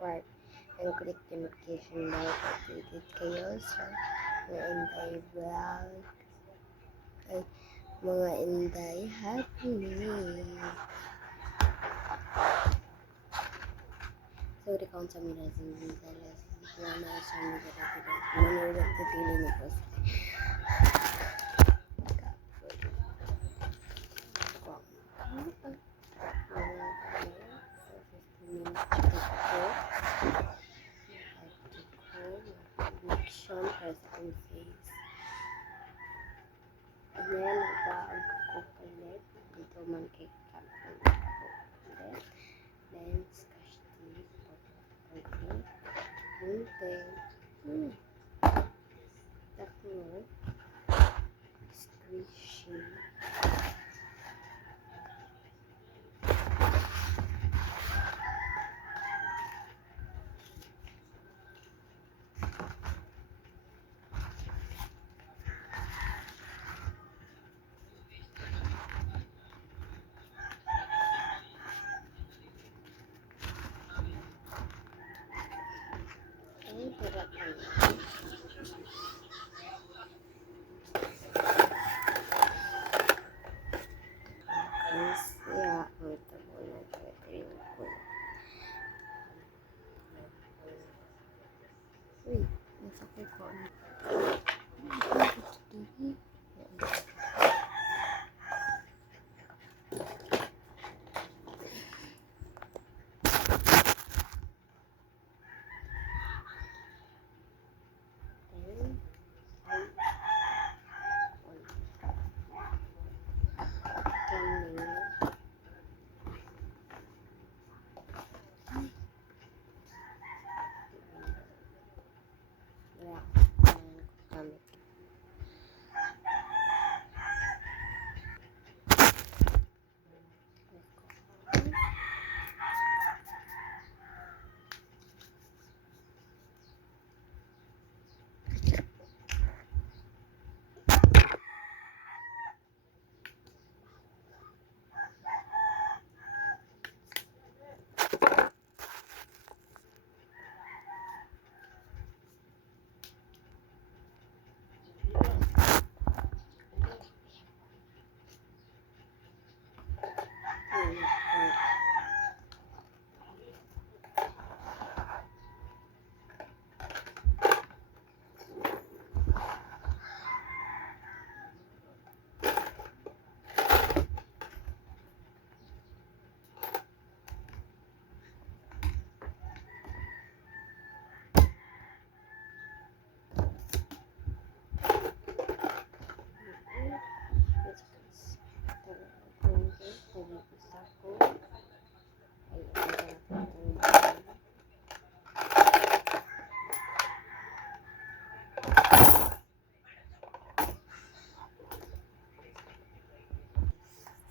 subscribe and click the notification bell updated kayo sa mga Inday vlog ay mga Inday happening. Sorry kung sa mga sinzala na sa mga kapatid manulat ko pili ni ko connection para sa akong face. Ayan, nagbaag ko palit. Dito man kay kapag palit. Lens, cash tip, photo, hunting. Takno. Squishy. Ay, tira tayo. Siya, ito po na ito ko. Uy, nasakay ko.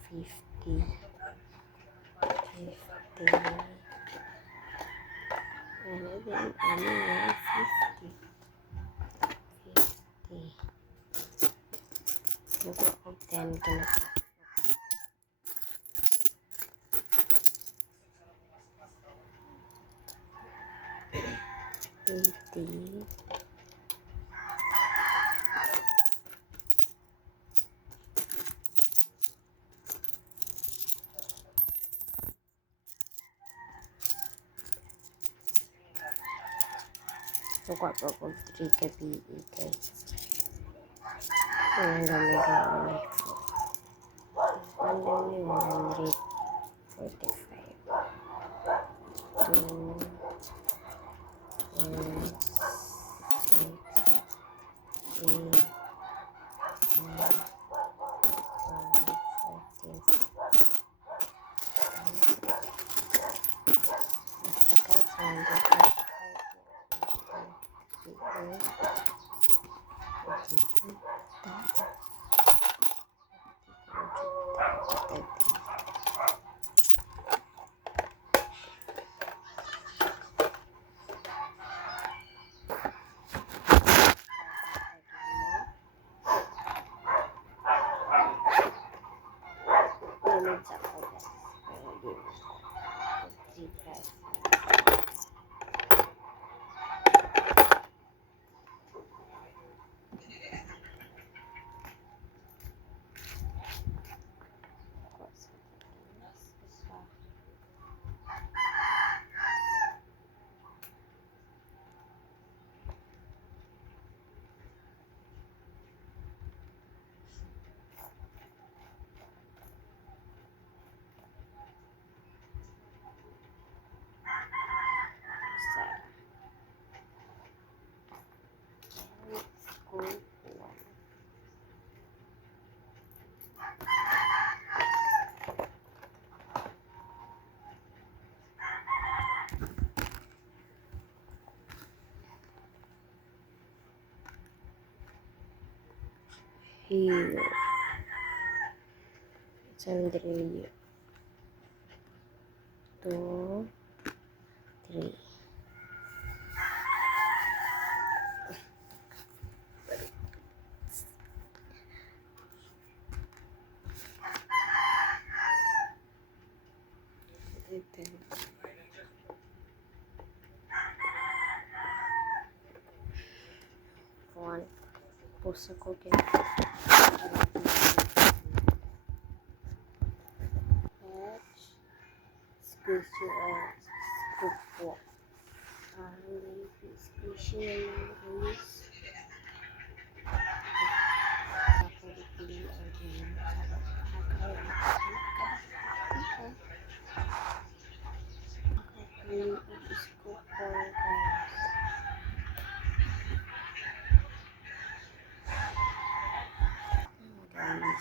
Fifty. Ano din? Ano yan? 50. Siguro ako 10 kinaka. 80. Suka pa ko 3 ka PE guys. Ang dami ka ulit ko. Ang dami 145. 2 4 6 8 Minutes ako guys. 3 guys. Here. Sandrillo. 2, 3. One. Pusa ko kaya. Catch. Squishy or scoop po. Squishy naman is kakaripili ang inyong sarap. Kakaripili ang scoop po guys. Guys,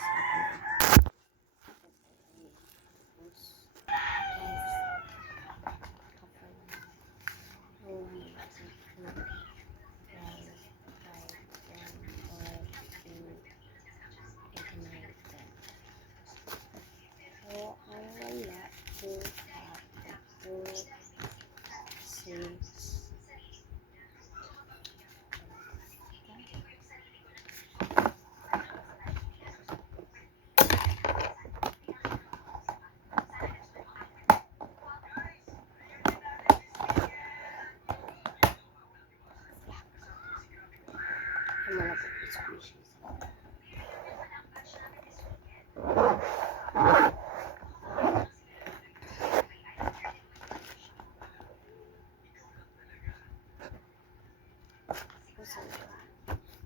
species.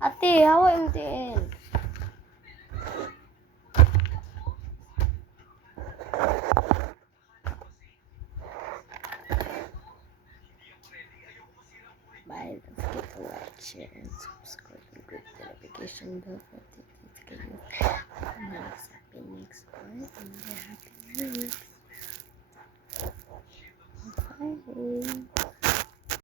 Ate, hawa MTL. Bye, don't forget to like, share, and subscribe and click the notification bell for notifications. Next happy next part and happy news.